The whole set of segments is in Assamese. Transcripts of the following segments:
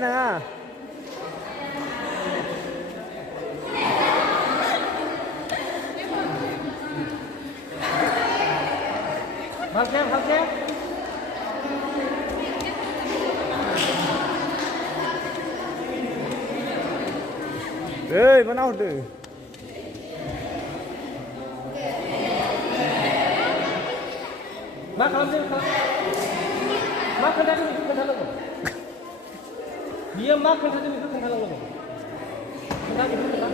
बाय ना ভালকে Ê, bắt đầu từ Mak kalau dia mak kena tu itu kena lagu. Dia mak kena tu itu kena lagu. Kena itu kena.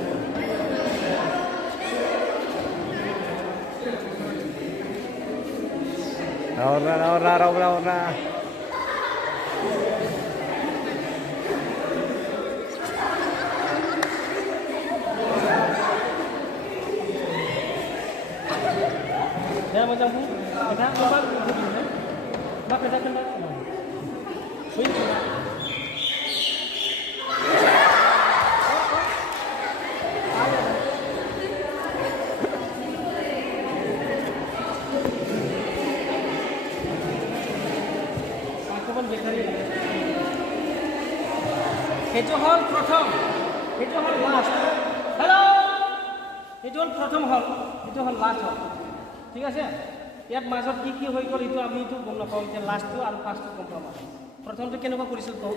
Đâu ra Ya macam tu. Kita apa? Mak kena. Sui. Itu hal प्रथम itu hal last hello itu hal प्रथम hal itu hal last hal ঠিক আছে ইয়াত মাজত কি হৈ গ'ল itu আমি তো গম নাপাওঁ যে লাষ্টটো আৰু ফাৰ্ষ্টটো গম পাম প্ৰথমটো কেনেকুৱা কৰিছিল কও